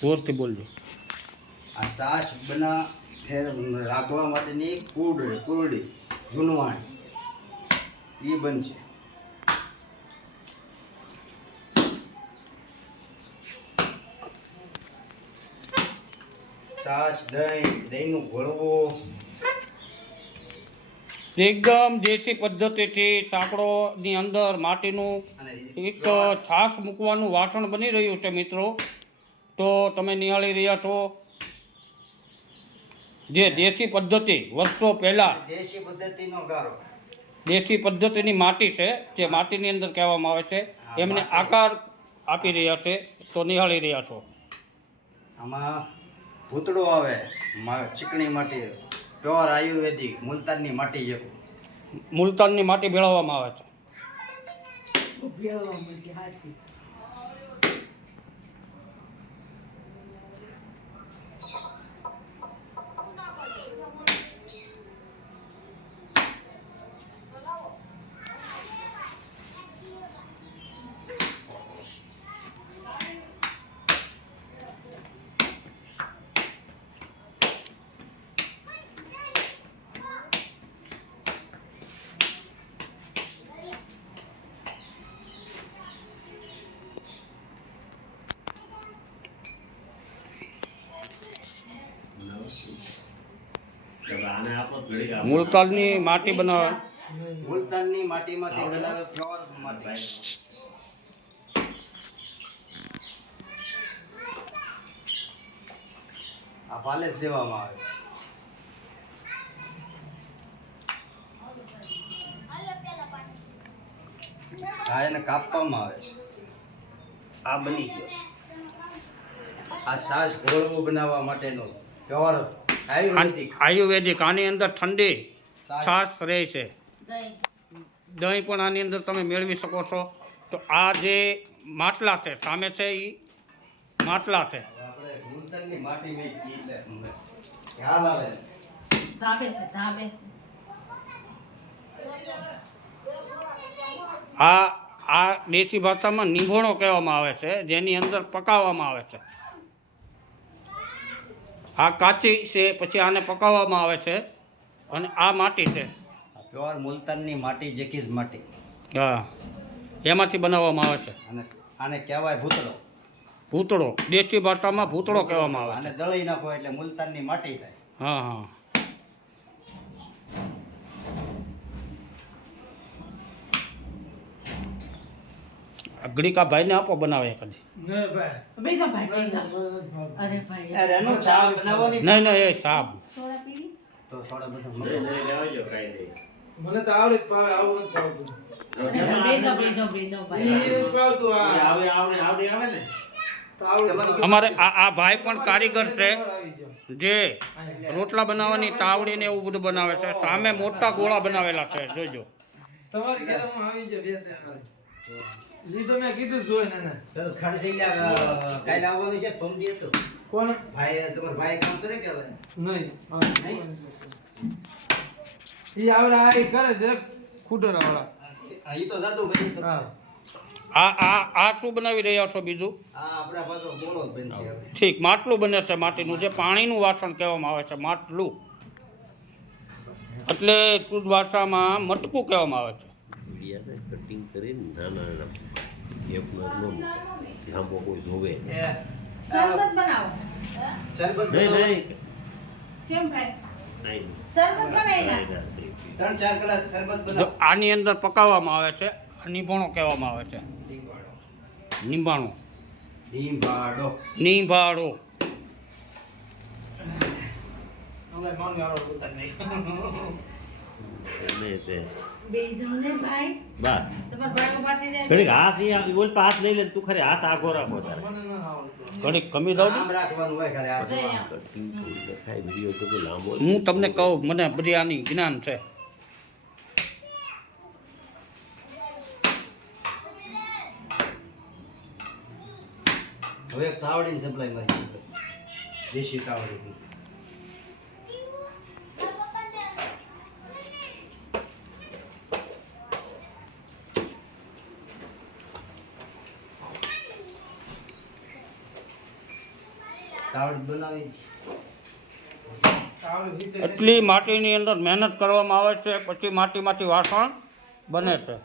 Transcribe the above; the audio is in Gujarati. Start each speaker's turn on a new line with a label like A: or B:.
A: જોરથી બોલજો.
B: આ સાસ બના ફેર રાખવા માટેની કુરડી કુરડી જૂનવાણી. એ બનશે. સાસ દહીં દહીંનું ઘોળવું.
A: એકદમ દેશી પદ્ધતિથી સાંકળોની અંદર માટીનું એક છાશ મૂકવાનું વાસણ બની રહ્યું છે મિત્રો. તો તમે નિહાળી રહ્યા છો. જે દેશી પદ્ધતિ વર્ષો પહેલાં
B: દેશી પદ્ધતિનો ગારો
A: દેશી પદ્ધતિની માટી છે જે માટીની અંદર કહેવામાં આવે છે. એમને આકાર આપી રહ્યા છે તો નિહાળી રહ્યા છો.
B: આમાં ભૂતડો આવે ચીકણી માટી પ્યોર આયુર્વેદિક મુલતાનની માટી જેવું.
A: મુલતાનની માટી ભેળવવામાં આવે છે. ભેળવા મળશે હાસી મુલતાનની માટી બનાવે.
B: મુલતાનની માટીમાંથી બનાવે પ્યોર માટી આ પાલેસ દેવામાં આવે આ એને કાપવામાં આવે છે. આ બની ગયો આ સાસ ઘોળવું બનાવવા માટેનો પ્યોર આયુર્વેદિક.
A: આની અંદર ઠંડી
B: છાશ.
A: રહે છે. દહીં. પણ આની અંદર તમે મેળવી શકો છો. તો આ જે માટલા છે સામે છે એ માટલા છે. આ આ દેશી ભાષામાં નિભોણો કહેવામાં આવે છે જેની અંદર પકાવવામાં આવે છે. આ કાચી છે પછી આને પકાવવામાં આવે છે અને આ માટી છે.
B: પ્યોર મુલતાનની માટી જેકીઝ માટી.
A: હા. એમાંથી બનાવવામાં આવે છે.
B: અને આને કહેવાય ભૂતળો.
A: ભૂતળો. દેશી ભાષામાં ભૂતળો કહેવામાં આવે
B: આને દળી નાખો એટલે મુલતાનની માટી થાય.
A: હા હા. હા ભાઈ ભાઈને આપો બનાવે કદી
C: બેગા ભાઈ બેગા અરે ભાઈ
B: અરે એનો ચા બનાવવાની?
A: નહીં નહીં એ સાબ.
D: મને તો આવડે પાવે આવું નથી
E: ને.
A: અમારે આ આ ભાઈ પણ કારીગર છે. જે રોટલા બનાવવાની તાવડી ને એવું બધું બનાવે છે. સામે મોટા ગોળા બનાવેલા છે જોજો.
D: તમારી ઘરે હું આવી જાય ઈ તો મેં કીધું છું ને.
B: તો ખડસૈયા કાલે આવવાનું છે પમદી હતો
D: કોણ
B: ભાઈ તમારા ભાઈ કામ કરે કે હવે?
D: નહીં. ઈ આવડે આ કરે છે
B: આ તો જાતું ભાઈ તો
A: આ આ આ શું બનાવી રહ્યા છો બીજું?
B: આપણા પાછો બોળો જ બનશે
A: ઠીક માટલું બને છે માટીનું જે પાણીનું વાસણ કહેવામાં આવે છે માટલું. એટલે શુદ્ધ ભાષામાં મટકું કહેવામાં આવે છે.
E: મીડિયાને કટિંગ કરીને નાના નાના નો લાંબો કોઈ જોવે
C: શરબત બનાવો.
B: શરબત
E: નહીં નહીં.
C: કેમ ભાઈ? શરબત બનાવી.
B: ત્રણ ચાર ગ્લાસ શરબત બનાવો.
A: આની અંદર પકાવવામાં આવે છે નિભાણો કહેવામાં આવે છે.
B: નિભાણો
A: નીંભાણું
B: ડીંબાડો
A: નીંભાળો
D: હવે
E: ઘડીક હાથ નહીં આ- ઓલ પર હાથ લઈ લે તું ખરે હાથ આગો રાખો તારે.
A: કમી દઉં હું તમને કહું મને બધી આની જ્ઞાન છે.
B: હવે તાવડી તાવડીની સપ્લાય મારી દેશી તાવડી તાવડ બનાવી
D: ચાવલ સીધે
A: એટલી માટીની અંદર મહેનત કરવામાં આવે છે પછી માટીમાંથી વાસણ બને છે.